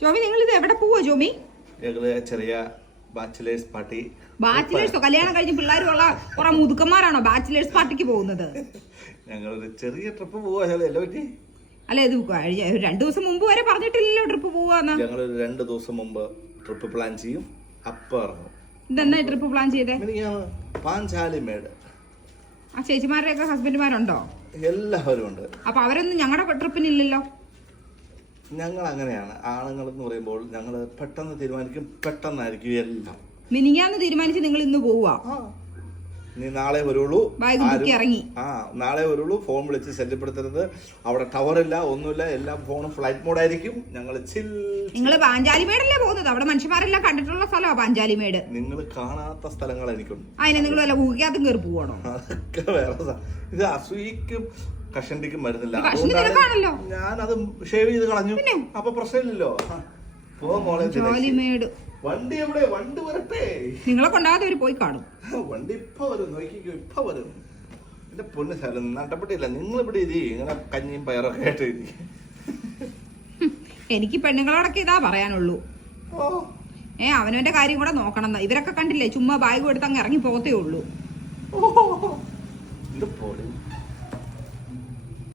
ജോമി നിങ്ങൾ ഇത് എവിടെ പോവാ ജോമി? ചെറിയ ബാച്ചിലേഴ്സ് പാർട്ടി. ബാച്ചിലേഴ്സോ? കല്യാണം കഴിഞ്ഞ് പിള്ളേരുള്ള കുറെ മുതുക്കന്മാരാണോ ബാച്ചിലേഴ്സ് പാർട്ടിക്ക് പോകുന്നത്? ഞങ്ങളൊരു ചെറിയ ട്രിപ്പ് പോവാ. പറ്റി അല്ല, ഇത് 2 ദിവസം മുമ്പ് വരെ പറഞ്ഞിട്ടില്ലല്ലോ ട്രിപ്പ് പോവാന്ന്. ഞങ്ങളൊരു 2 ദിവസം മുമ്പ് ട്രിപ്പ് പ്ലാൻ ചെയ്യും, അപ്പം ഇറങ്ങും. ഇതെന്നാ ട്രിപ്പ് പ്ലാൻ ചെയ്തേ? പാഞ്ചാലിമേട്. ആ ചേച്ചിമാരുടെ ഒക്കെ ഹസ്ബൻഡുമാരുണ്ടോ? എല്ലാവരും ഉണ്ട്. അപ്പൊ അവരൊന്നും ഞങ്ങളുടെ ട്രിപ്പിനില്ലല്ലോ. ഞങ്ങൾ അങ്ങനെയാണ്, ആണുങ്ങൾ എന്ന് പറയുമ്പോൾ ഞങ്ങൾ പെട്ടെന്ന് തീരുമാനിക്കും, പെട്ടെന്നായിരിക്കും എല്ലാം. മിനിങ്ങാന്ന് തീരുമാനിച്ച് നിങ്ങൾ ഇന്ന് പോവാ? നീ നാളെ വരുള്ളൂ, ഇറങ്ങി. നാളെ വരുള്ളൂ. ഫോൺ വിളിച്ച് ശല്യപ്പെടുത്തരുത്. അവിടെ ടവറില്ല, ഒന്നുമില്ല, എല്ലാം ഫോണും ഫ്ലൈറ്റ് മോഡായിരിക്കും. നിങ്ങള് പാഞ്ചാലിമേടല്ലേ പോകുന്നത്? അവിടെ മനുഷ്യന്മാരെല്ലാം കണ്ടിട്ടുള്ള സ്ഥലമാണ് പാഞ്ചാലിമേട്. നിങ്ങൾ കാണാത്ത സ്ഥലങ്ങൾ എനിക്കുണ്ട്. അതിനെ നിങ്ങൾ വല്ല ഊഹിക്കാത്തും കയറി പോവാണോ? അതൊക്കെ വേറെ. ഇത് അസൂയിക്കും കഷണ്ടിക്കും മരുന്നില്ല. ഞാനത് ഷേവ് ചെയ്ത് കളഞ്ഞു, അപ്പൊ പ്രശ്നമില്ലല്ലോ. വണ്ടി എവിടെ? വണ്ടി വരട്ടെ. നിങ്ങളെ കൊണ്ടാകാതെ അവര് പോയി കാണും. വണ്ടി ഇപ്പൊ വരും, നോക്കിക്കോ, ഇപ്പൊ വരും. എന്റെ പൊന്ന് സ്ഥലം നട്ടപ്പെട്ടില്ല. നിങ്ങൾ ഇവിടെ ഇരി, ഇങ്ങനെ കഞ്ഞിയും പയറൊക്കെ ആയിട്ട് ഇരി. എനിക്ക് പെണ്ണുങ്ങളോടൊക്കെ ഇതാ പറയാനുള്ളൂ. അവനവന്റെ കാര്യം കൂടെ നോക്കണം. ഇവരൊക്കെ കണ്ടില്ലേ, ചുമ്മാ ബാഗ് എടുത്ത് അങ്ങ് ഇറങ്ങി പോകത്തേ ഉള്ളൂ.